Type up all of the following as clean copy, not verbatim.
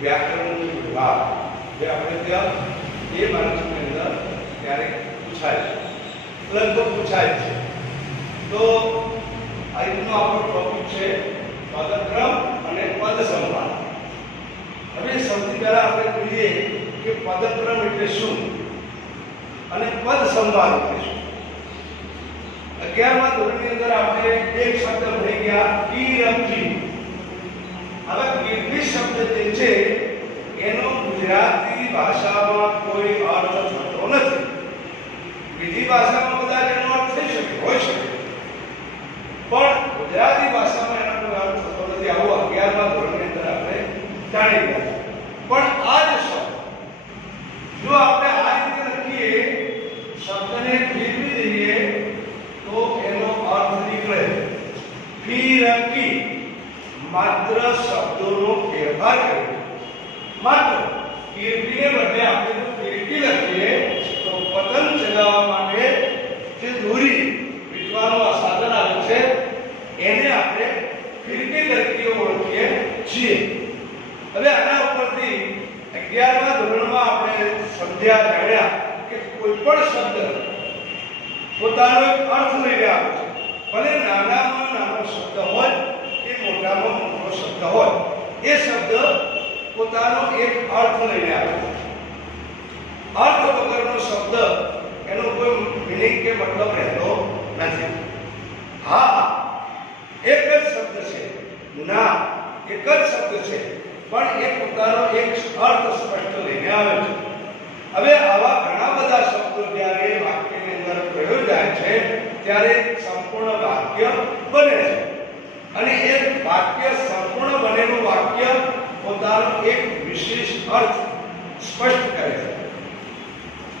વ્યાકરણ વિભાગ જે આપણે ત્યાં એ માણસની અંદર ક્યારેક પૂછાય છે, લગભગ પૂછાય છે. તો આજનો આપણો ટોપિક છે પદક્રમ અને પદ સંવાદ. હવે સૌથી પહેલા આપણે જોઈએ કે પદક્રમ એટલે શું અને પદ સંવાદ એટલે શું. 11મા ધોરણની અંદર આપણે એક શબ્દ ભણી ગયા કીર્તિ. હવે કીર્તિ શબ્દ જે છે એનો ગુજરાતી ભાષામાં કોઈ અર્થ થતો નથી. બીજી ભાષામાં કદાચ એનો અર્થ થઈ શકે, હોઈ શકે, પણ ગુજરાતી ભાષામાં એનો કોઈ અર્થ થતો નથી. આવું 11મા ધોરણની અંદર આપણે જાણી ગયા. પણ આ જ શબ્દ જો આપણે આ રીતે લખીએ, શબ્દને ફેરવી દઈએ તો એનો અર્થ નીકળે ફિરકી. માત્ર શબ્દોનો ફેરફાર કરીએ. માત્ર કીર્તિને બદલે આપણે જો ફિરકી લખીએ તો પતંગ ચગાવવા માટે જે દોરી વીંટવાનું આ સાધન આવે છે એને આપણે ફિરકી તરીકે ઓળખીએ છીએ. હવે આના ઉપરથી 11મા ધોરણમાં આપણે સમજ્યા જાણ્યા કે કોઈ પણ શબ્દ પોતાનો એક અર્થ લઈને આવે છે. ભલે નાનામાં નાનો શબ્દ હોય કે મોટામાં મોટો શબ્દ હોય, એ શબ્દ પોતાનો એક અર્થ લઈને આવે છે. અર્થ વગરનો શબ્દ એનો કોઈ મિનિંગ કે મતલબ રહેતો નથી. હા, એક જ શબ્દ છે, ના એક જ શબ્દ છે, પણ એ પોતાનો એક અર્થ સ્પષ્ટ લઈને આવે છે. હવે આવા ઘણા બધા શબ્દો જ્યારે વાક્યની અંદર પ્રયોજાય છે ત્યારે સંપૂર્ણ વાક્ય બને છે. અને એ વાક્ય સંપૂર્ણ બનેલું વાક્ય પોતાનો એક વિશેષ અર્થ સ્પષ્ટ કરે છે.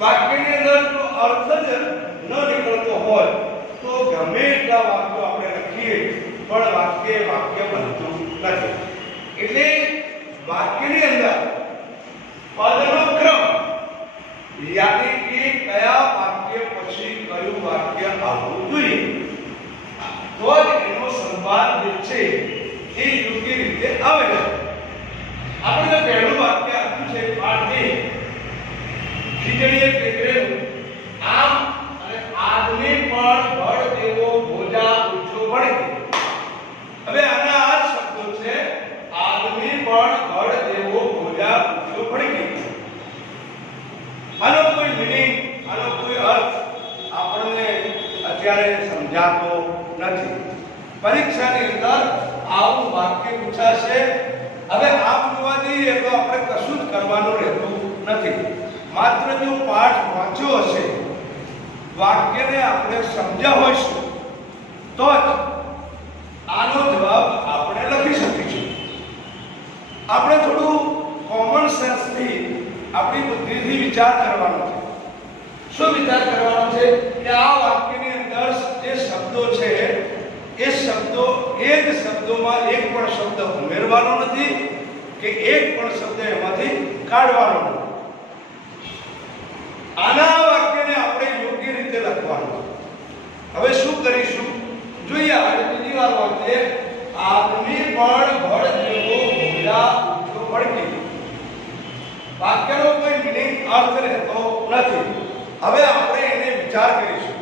વાક્યની અંદર જો અર્થ જ ન નીકળતો હોય તો ગમે એટલા વાક્યો આપણે લખીએ પણ વાક્ય બનતું નથી. એટલે વાક્યની અંદર પદનો ક્રમ, યાની કે કયા વાક્ય પછી કયું વાક્ય આવવું જોઈએ, તો જ એનો સંવાદ જે છે એ યોગ્ય રીતે આવે છે. આપણે પહેલું વાક્ય આપ્યું છે પાઠથી ખીચડીએ કેકરેલું આમ અને આદમી પણ બળ દેવો ભોજા ઊંચો ભડકે. હવે આના આ શબ્દો છે આદમી પણ બળ દેવો ભોજા ઊંચો ભડકે. આનો કોઈ મીનિંગ, આનો કોઈ અર્થ આપણને અત્યારે સમજાતો નથી. પરીક્ષાની અંદર આવું વાક્ય પૂછાશે. હવે આમ જોવા જઈએ તો આપણે કશું જ કરવાનું રહેતું નથી. માત્ર જો પાઠ વાંચ્યો હશે, વાક્યને આપણે સમજ્યા હોઈશું તો જ આનો જવાબ આપણે લખી શકીશું. આપણે થોડું કોમન સેન્સથી, આપણી બુદ્ધિથી વિચાર કરવાનો છે. શું વિચાર કરવાનો છે કે આ વાક્યની અંદર જે શબ્દો છે એ શબ્દો એ જ શબ્દોમાં એક પણ શબ્દ ઉમેરવાનો નથી કે એક પણ શબ્દ એમાંથી કાઢવાનો નથી. આના વાક્યને આપણે યોગ્ય રીતે લખવાનું છે. હવે શું કરીશું જોઈએ. આજે બીજી વાર વાંચીએ આદમી પણ બળ દેવો ભોજા ઊંચો ભડકે. વાક્યનો કોઈ મીનિંગ, અર્થ રહેતો નથી. હવે આપણે એને વિચાર કરીશું.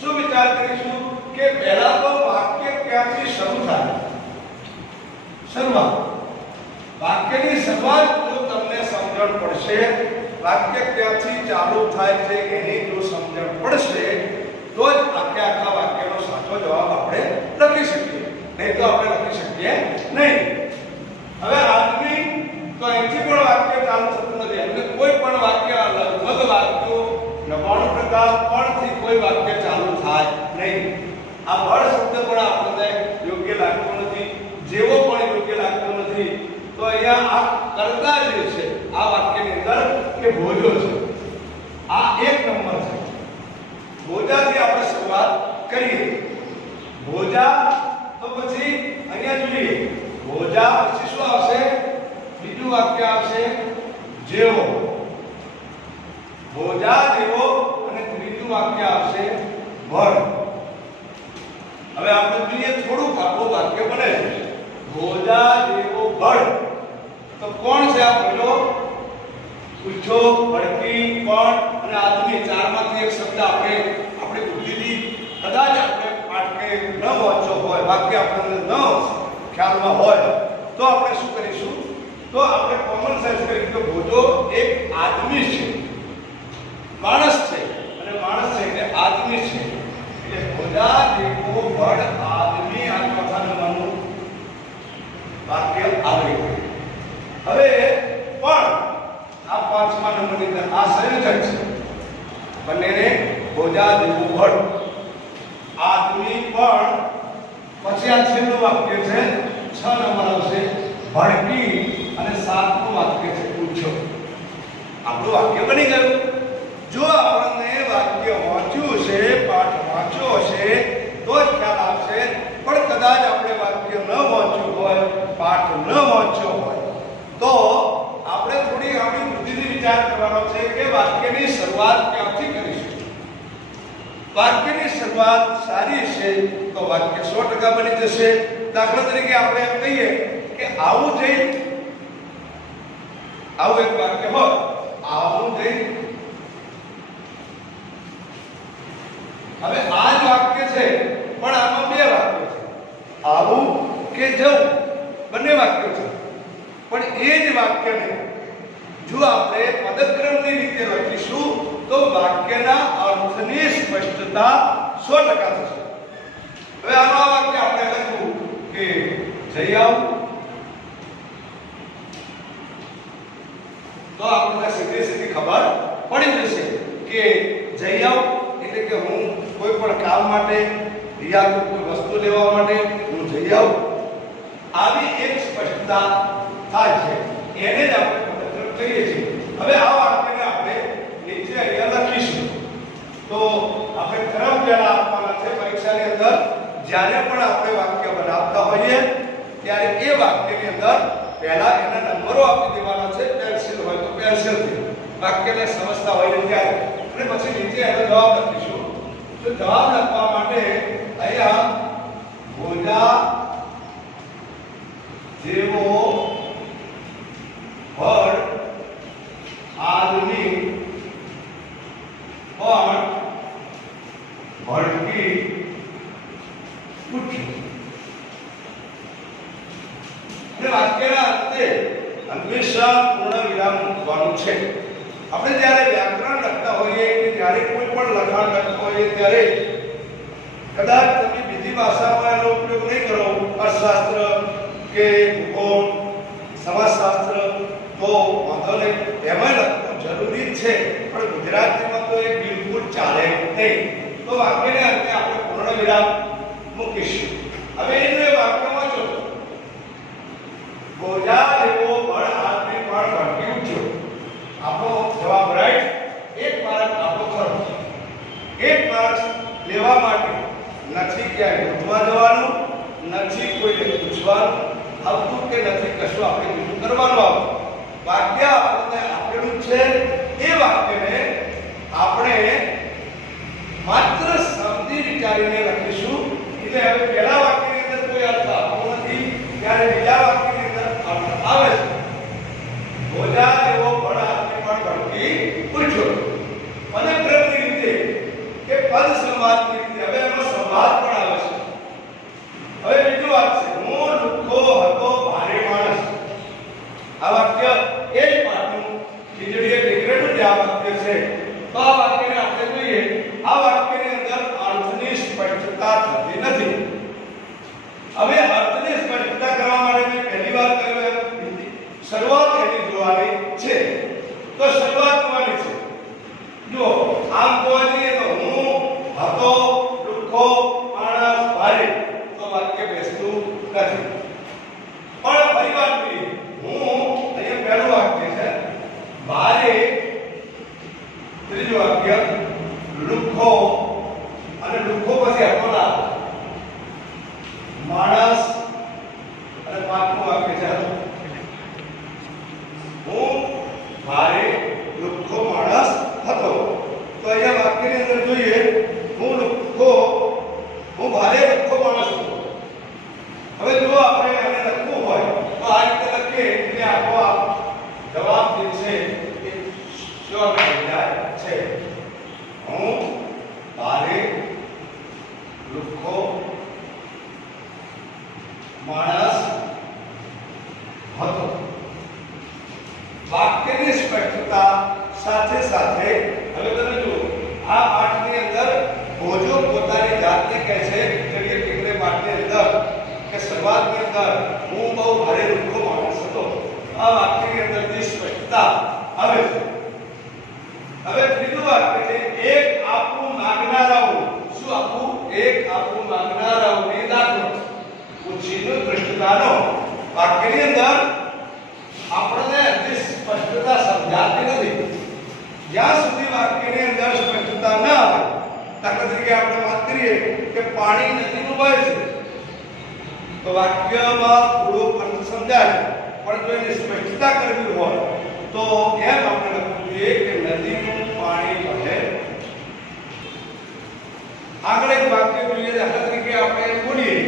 શું વિચાર કરીશું કે પહેલા તો વાક્ય ક્યાંથી શરૂ થાય. શરૂઆત, વાક્યની શરૂઆત જો તમને સમજણ પડશે, વાક્ય ક્યાંથી ચાલુ થાય છે એની જો સમજણ પડશે તો જ આખા વાક્યનો સાચો જવાબ આપણે લખી શકીએ. નહીં તો આપણે લખી શકીએ નહીં. હવે આદમી તો અહીંથી પણ વાક્ય ચાલુ થતું નથી. એટલે કોઈ પણ વાક્ય, લગભગ વાક્યો 99% પણથી કોઈ વાક્ય ચાલુ થાય નહીં. આ બળ શબ્દ પણ આપણને યોગ્ય લાગતો નથી, જેવો પણ યોગ્ય લાગતો નથી. તો અહીંયા આ કર્તા જે છે આ વાક્યની અંદર કે ભોજો છે, આ એક નંબર છે. ભોજાથી આપણે શરૂઆત કરીએ. ભોજા તો પછી અહીંયા જોઈએ, ભોજા પછી શું આવશે? બીજું વાક્ય આવશે જેવો. ભોજા જેવો અને ત્રીજું વાક્ય આવશે ભર. હવે આપણે જોઈએ થોડુંક આપણું વાક્ય બને છે ભોજા જેવો ભળ. તો કોણ છે આ બોલો? પૂછો, ભડકી, પણ અને આદમી, ચારમાંથી એક શબ્દ આપણે આપણી બુદ્ધિથી કદાચ આપણે પાઠકે ન વાંચ્યો હોય, વાક્ય આપણને ન ખ્યાલમાં હોય તો આપણે શું કરીશું? તો આપણે કોમન સેન્સ કરીશું કે ભોજો એક આદમી છે, માણસ છે, અને માણસ છે એટલે આદમી છે, એટલે ભોજા જેવો ભડ આદમી આ ચોથા નંબરનું વાક્ય આવડી ગયું. હવે પણ આ પાંચમા નંબરની અંદર આ સંયોજક છે, બંનેને ભોજા જેવું ભડ આદમી પણ. પછી આ છેલ્લું વાક્ય છે, 6 નંબર આવશે, ભડકી, અને 7મું વાક્ય છે પૂછો. આપણું વાક્ય બની ગયું. જો આપણને વાક્ય વાંચ્યું છે, પાઠ વાંચ્યો હશે તો જ ખ્યાલ આવશે, પણ કદાચ આપણે વાક્ય ન વાંચ્યું હોય, પાઠ ન વાંચ્યો હોય તો આપણે થોડી આપણી બુદ્ધિથી વિચાર કરવાનો છે કે વાક્યની શરૂઆત ક્યાંથી કરીશું. વાક્યની શરૂઆત સારી છે તો વાક્ય 100% બની જશે. દાખલા તરીકે આપણે એમ કહીએ કે આવું જઈ, આવું એક વાક્ય હોય, આવું જઈ. હવે આ જ વાક્ય છે પણ આમાં બે વાક્યો છે, આવું કે જવું, બંને વાક્યો છે. પણ એ જ વાક્યને જો આપણે પદક્રમની રીતે લખીશું તો વાક્યના અર્થની સ્પષ્ટતા 100% થશે. હવે આનો આ વાક્ય આપણે લખવું કે જઈ આવું, તો આપણને સીધી ખબર પડી જશે કે જઈ આવું એટલે કે હું કોઈ પણ કામ માટે યા તો કોઈ વસ્તુ લેવા માટે હું જઈ આવું. આવી એક સ્પષ્ટતા થાય છે, એને જ આપણે પદક્રમ કહીએ છીએ. હવે આ વાક્યને આપણે નીચે અહીંયા લખીશું. તો આપણે ક્રમ પહેલા આપવાના છે પરીક્ષાની અંદર. જ્યારે પણ આપણે વાક્ય બનાવતા હોઈએ ત્યારે એ વાક્યની અંદર પહેલા એના નંબરો આપી દેવાના છે, પેન્સિલ હોય તો પેન્સિલથી વાક્યને સમજતા હોઈએ ત્યારે, અને પછી નીચે એનો જવાબ લખીશું. તો જવાબ લખવા માટે અહીંયા ભોજા જેવો ભડ આદમી પણ ભડકી પૂછ્યું. અને વાક્યના અંતે હંમેશા પૂર્ણ વિરામ મૂકવાનું છે. આપણે જ્યારે વ્યાકરણ લખતા હોઈએ કે જ્યારે કોઈ પણ લખાણ લખતા હોઈએ ત્યારે કદાચ તમે બીજી ભાષામાં એનો ઉપયોગ નહીં કરો, અર્થશાસ્ત્ર કે ભૂગોળ, સમાજશાસ્ત્ર, તો વાંધો નહીં, એમાં લખવું જરૂરી છે, પણ ગુજરાતીમાં તો એ બિલકુલ ચાલે નહીં. તો વાક્યને અંતે આપણે પૂર્ણ વિરામ મૂકીશું. હવે એનું એ વાક્ય વાંચો. ભોજા જેવો ભડ આદમી પણ ભડકી ઉઠ્યો. આપણો જવાબ રાઈટ. એક માર્ક આપણો ખરો. એક માર્ક લેવા માટે નથી ક્યાંય ગોતવા જવાનું, નથી કોઈને પૂછવાનું આવતું, કે નથી કશું આપણે બીજું કરવાનું આવતું. વાક્ય આપણને આપેલું છે, એ વાક્યને આપણે માત્ર સમજી વિચારીને લખીશું. એટલે હવે પહેલા વાક્યની અંદર કોઈ અર્થ આવતો નથી, ત્યારે બીજા વાક્યની અંદર અર્થ આવે છે. ભોજા જેવો ભડ આદમી પણ ભડકી પૂછ્યો. પદક્રમની રીતે કે પદ સંવાદની રીતે હવે એમાં સંવાદ પણ આવે છે. હવે બીજું વાત છે, હું લુખ્ખો હતો ભારે માણસ. આ વાક્ય એ જ પાઠનું ખીજડીએ ટીકરેનું જ આ વાક્ય છે. તો આ વાક્યને આપણે જોઈએ. આ વાક્યની અંદર અર્થની સ્પષ્ટતા થતી નથી. હવે અર્થની સ્પષ્ટતા કરવા માટે મેં પહેલી વાર કહ્યું શરૂઆત એની જોવાની છે. તો શરૂઆત જોવાની છે. જો આમ જોવા જઈએ તો હું હતો લુખ્ખો માણસ ભારે, તો વાક્ય બેસતું નથી. પણ ફરી વાત કરીએ, હું અહીંયા પહેલું વાક્ય છે ભારે, ત્રીજું વાક્ય લુખ્ખો, અને લુખ્ખો પછી હતોલા માણસ, અને પાંચમું વાક્ય છે હું ભારે લુખ્ખો માણસ હતો. તો અહીંયા વાક્યની અંદર જોઈએ, હું ભારે લુખ્ખો માણસ હતો. હવે જો આપણે આને લખવું હોય તો આ રીતે લખીએ એટલે આપણો સાથે સાથે હવે તમે જુઓ આ પાઠની અંદર ભોજો પોતાની જાતને કહે છે કે ટીકરે પાઠની અંદર કે શરૂઆતની અંદર હું બહુ ભારે રૂખો માણસ હતો. આ વાક્યની અંદરથી સ્પષ્ટતા આવે છે. હવે ત્રીજું વાક્ય છે એક આપવું માંગનારાઓ. શું આપવું? એક આપવું માંગનારાઓને દાખલો. ઉછીનું દૃષ્ટતાનો વાક્યની અંદર આપણને હજી સ્પષ્ટતા સમજાતી નથી. જ્યાં સુધી વાક્યની અંદર સ્પષ્ટતા ન આવે, દાખલા તરીકે આપણે વાત કરીએ કે પાણી નદીનું વહે છે, તો વાક્યમાં થોડું અર્થ સમજાય, પણ જો એની સ્પષ્ટતા કરવી હોય તો એમ આપણે લખવું જોઈએ કે નદીનું પાણી વહે. આગળ એક વાક્ય જોઈએ. દાખલા તરીકે આપણે બોલીએ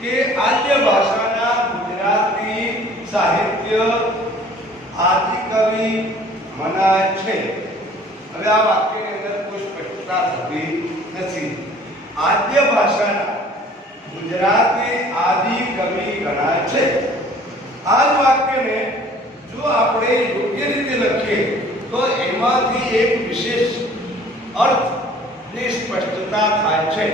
કે આદ્ય ભાષાના ગુજરાતી સાહિત્ય આદિ કવિ મનાય છે. હવે આ વાક્યની અંદર કોઈ સ્પષ્ટતા થતી નથી. આદ્ય ભાષાના ગુજરાતી આદિ કવિ ગણાય છે. આ જ વાક્યને જો આપણે યોગ્ય રીતે લખીએ તો એમાંથી એક વિશેષ અર્થની સ્પષ્ટતા થાય છે.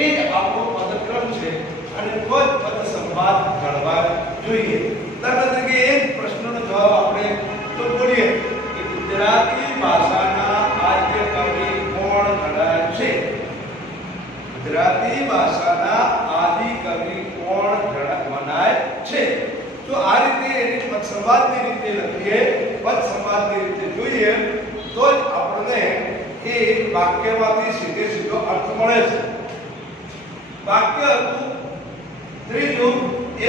એ જ આપણો પદક્રમ છે અને તો જ પદ સંવાદ ઘડવા જોઈએ. દાખલા તરીકે એક પ્રશ્નનો જવાબ આપણે તો બોલીએ કે ગુજરાતી ભાષાના આદ્ય કવિ કોણ ગણાય છે? ગુજરાતી ભાષાના આદિ કવિ કોણ મનાય છે? તો આ રીતે એની પદ સંવાદની રીતે લખીએ, પદ સંવાદની રીતે જોઈએ તો જ આપણને એ વાક્યમાંથી સીધે સીધો અર્થ મળે છે. વાક્ય હતું ત્રીજું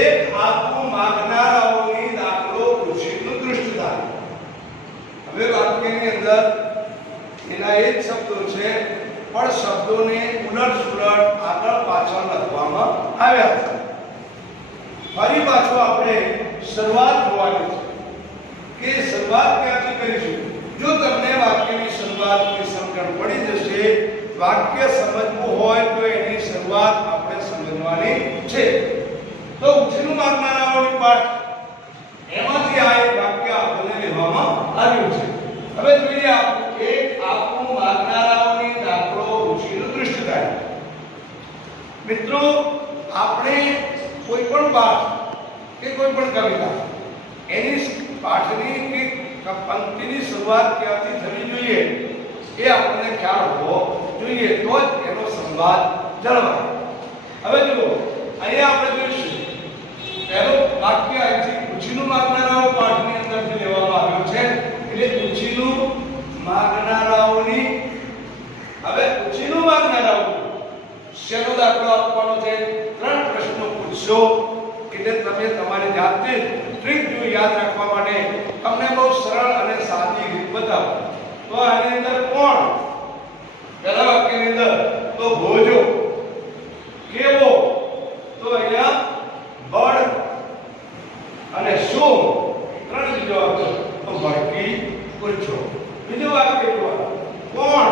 એક આપવું માંગનારાઓની દાખલો ઉછીનું દૃષ્ટતા. હવે વાક્યની અંદર એના એ જ શબ્દો છે, પણ શબ્દોને ઉલટ સુલટ આગળ પાછળ લખવામાં આવ્યા છે. ફરી પાછું આપણે શરૂઆત જોવાની છે કે શરૂઆત ક્યાંથી કરીશું. જો તમને વાક્યની શરૂઆતની સમજણ પડી જશે, વાક્ય સમજવું હોય તો એની શરૂઆત આપણે સમજવાની છે. તો ઉછીનું માંગનારાઓની પાઠ એમાંથી આ એક વાક્ય આપણને લેવામાં આવ્યું છે. હવે જોઈએ એક આપવું માંગનારાઓની દાખલો ઉછીનું દૃષ્ટતા. મિત્રો, આપણે કોઈ પણ પાઠ કે કોઈ પણ કવિતા એની પાઠની કે પંક્તિની શરૂઆત ક્યાંથી થવી જોઈએ એ આપણને ખ્યાલ હોવો જોઈએ, તો જ એનો સંવાદ જળવાય. હવે જુઓ, અહીંયા આપણે જોઈશું પહેલું વાક્ય અહીંથી ઉછીનું માંગનારાઓ પાઠની અંદરથી લેવામાં આવ્યું છે. એટલે ઉછીનું માંગનારાઓની. હવે ઉછીનું માંગનારાઓ શેનો દાખલો આપવાનો છે? 3 પ્રશ્નો પૂછશો એટલે તમે તમારી જાતે ટ્રીક જો યાદ રાખવા માટે તમને બહુ સરળ અને સાદી રીત બતાવો. તો આની અંદર કોણ? પહેલા વાક્યની અંદર તો ભોજો. કેવો? તો અહીંયા બળ અને શું? 3 જવાબ છે. તો ભડકી પૂછો. બીજું વાક્ય જોવા કોણ?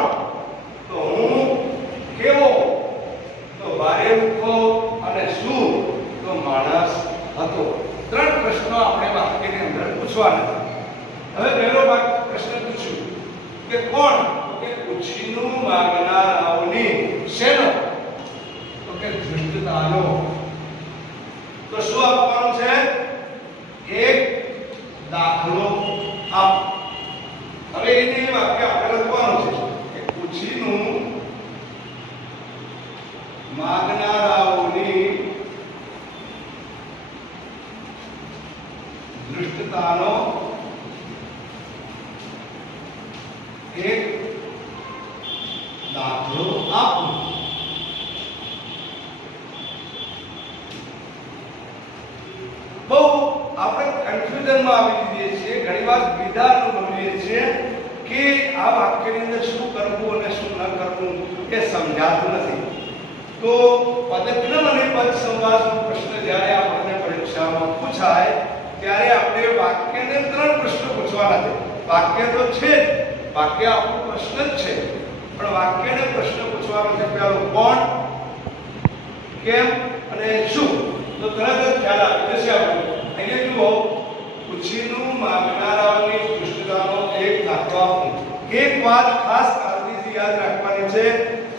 તો હું. કેવો? તો ભારે રૂખો. અને શું? તો માણસ હતો. 3 પ્રશ્નો આપણે વાક્યની અંદર પૂછવાના. હવે પહેલો પ્રશ્ન પૂછ્યું કે કોણ? તો કે ઉછીનું માંગનારાઓની. શેનો? તો કે દૃષ્ટતાનો. તો શું આપવાનું છે? એક દાખલો આપ. હવે એને વાક્ય આપણે લખવાનું છે કે ઉછીનું માંગનારાઓની દૃષ્ટતાનો એક દાખલો આપો. બહુ આપણે કન્ફ્યુઝનમાં આવી જઈએ છીએ, ઘણીવાર દ્વિધા અનુભવીએ છીએ કે આ વાક્યની અંદર શું કરવું અને શું ન કરવું એ સમજાતું નથી. તો પદક્રમ અને પદ સંવાદનો પ્રશ્ન જ્યારે આપણને પરીક્ષામાં પૂછાય ત્યારે આપણે વાક્યને 3 પ્રશ્નો પૂછવાના છે. વાક્ય તો છે જ, વાક્ય આપણો પ્રશ્ન જ છે, પણ વાક્યને પ્રશ્ન પૂછવાનો છે. પહેલો કોણ, કેમ અને શું. તો તરત જ ખ્યાલ આવી જશે આપણને. અહીંયા જુઓ, ઉછીનું માંગનારાઓની દૃષ્ટતાનો એક દાખલો વાત ખાસ કાળજીથી યાદ રાખવાની છે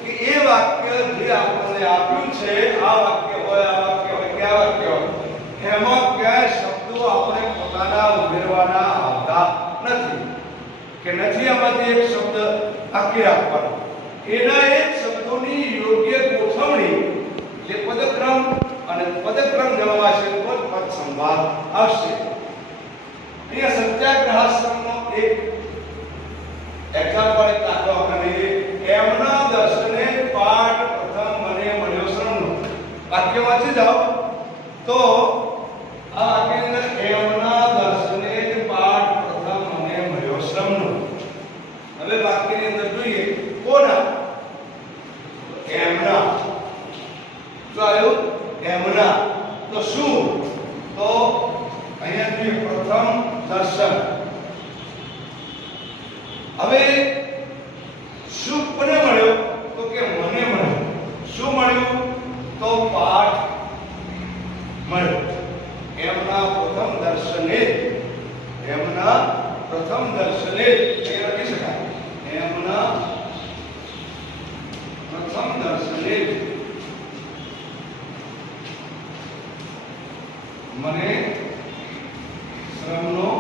કે એ વાક્ય જે આપણને આપ્યું છે, આ વાક્ય હોય, આ વાક્ય હોય કે આ વાક્ય હોય, એમાં ક્યાંય શબ્દો આપણે પોતાના ઉમેરવાના આવતા નથી કે નથી આમાંથી એક શબ્દ આખી રાખવાનો. એના એક શબ્દોની યોગ્ય ગોઠવણી એટલે પદક્રમ અને પદક્રમ જળવાશે તો જ પદ સંવાદ આવશે. અહીંયા સત્યાગ્રહાશ્રમનો એક એક્ઝામ્પલ એક દાખલો આપણે લઈએ. એમના દર્શને પાઠ પ્રથમ મને મળ્યો શ્રમનો. વાક્ય વાંચી જાઓ તો આ વાક્યની અંદર એમના દર્શને પાઠ પ્રથમ મને મળ્યો શ્રમનો. હવે વાક્યની અંદર જોઈએ કોના? એમના. શું આવ્યું? એમના. તો શું? તો અહીંયા જોઈએ પ્રથમ દર્શન. હવે શું કોને મળ્યો? તો કે મને મળ્યો. શું મળ્યું? તો પાઠ મળ્યો. એમના પ્રથમ દર્શને, એમના પ્રથમ દર્શને અહીંયા લખી શકાય. એમના પ્રથમ દર્શને મને શ્રમનો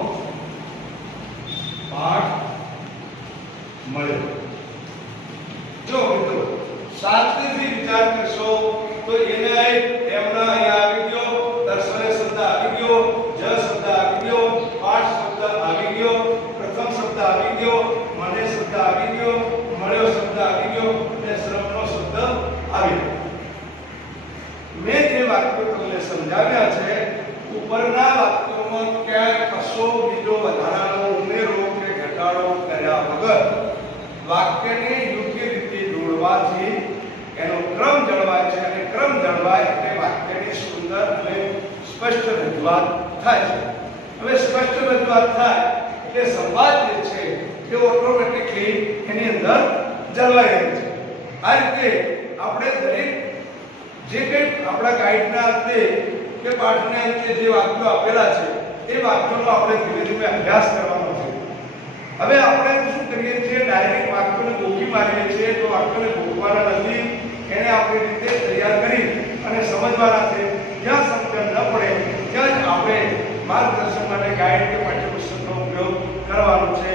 પાઠ મળ્યો. જો મિત્રો શાસ્ત્રીથી વિચાર કરશો તો એને એમના અહીંયા આવી ગયો, દર્શને શબ્દ આવી ગયો, જ શબ્દ આવી ગયો, પાઠ શબ્દ આવી ગયો, પ્રથમ શબ્દ આવી ગયો, મને શબ્દ આવી ગયો, મળ્યો શબ્દ આવી ગયો અને શ્રમનો શબ્દ આવી ગયો. મેં જે વાક્યો તમને સમજાવ્યા છે ઉપરના વાક્યોમાં ક્યાંય કશો બીજો વધારાનો ઉમેરો કે ઘટાડો કર્યા વગર વાક્યને યોગ્ય રીતે જોડવાથી એનો ક્રમ જળવાય છે અને ક્રમ જળવાય એટલે વાક્યની સુંદર અને સ્પષ્ટ રજૂઆત થાય છે. હવે સ્પષ્ટ રજૂઆત થાય એટલે સંવાદ જે છે એ ઓટોમેટિકલી એની અંદર જળવાઈ રહે છે. આ રીતે આપણે દરેક જે કંઈ આપણા ગાઈડના અંતે કે પાઠના અંતે જે વાક્યો આપેલા છે એ વાક્યોનો આપણે ધીમે ધીમે અભ્યાસ કરવાનો છે. હવે આપણે શું કરીએ છીએ? ડાયરેક્ટ વાક્યોને ગોખી મારીએ છીએ. તો વાક્યોને ગોખવાના નથી, એને આપણી રીતે તૈયાર કરી અને સમજવાના છે. જ્યાં સમજણ ન પડે ત્યાં જ આપણે માર્ગદર્શન માટે ગાઈડ કે પાઠ્યપુસ્તકનો ઉપયોગ કરવાનો છે.